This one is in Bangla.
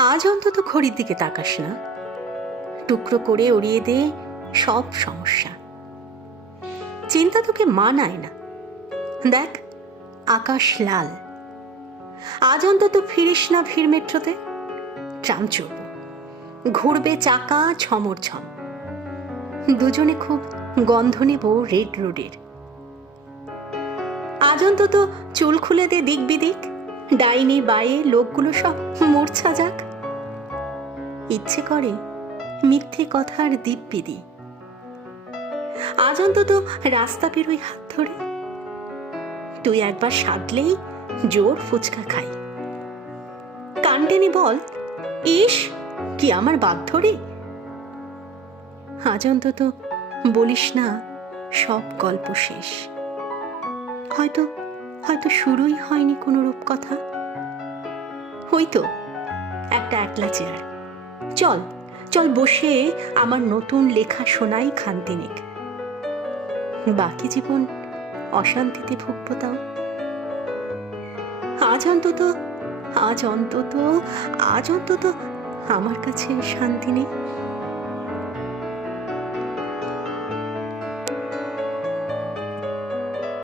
আজ অন্তত ঘড়ির দিকে তাকাস না। টুকরো করে উড়িয়ে দে সব সমস্যা। চিন্তা তোকে মানায় না। দেখ, আকাশ লাল। আজ অন্তত ফিরিস না ভিড় মেট্রোতে। ট্রাম চড়ব। ঘুরবে চাকা ছমর ছম দুজনে খুব গন্ধ নেব রেড রোডের। আজ অন্তত চুল খুলে দে দিক বিদিক। ডাইনি বায়ে লোকগুলো সব মূর্ছা যাক। ইচ্ছে করে মিথ্যে কথার দিব্যি দি আজ অন্তত রাস্তা পেরোই হাত ধরে। তুই একবার সাধলেই জোর ফুচকা খাই। কান টেনে বল, ইস, কি আমার বাধ্য রে আজ অন্তত বলিস না, সব গল্প শেষ। হয়তো হয়তো শুরুই হয়নি কোনো রূপকথা। ওই তো, একটা একলা চেয়ার। চল চল বসে আমার নতুন লেখা শোনাই খান্তিনিক। বাকি জীবন অশান্তিতে ভুগব তাও। আজ অন্তত আজ অন্তত আজ অন্তত আমার কাছে শান্তি নেই।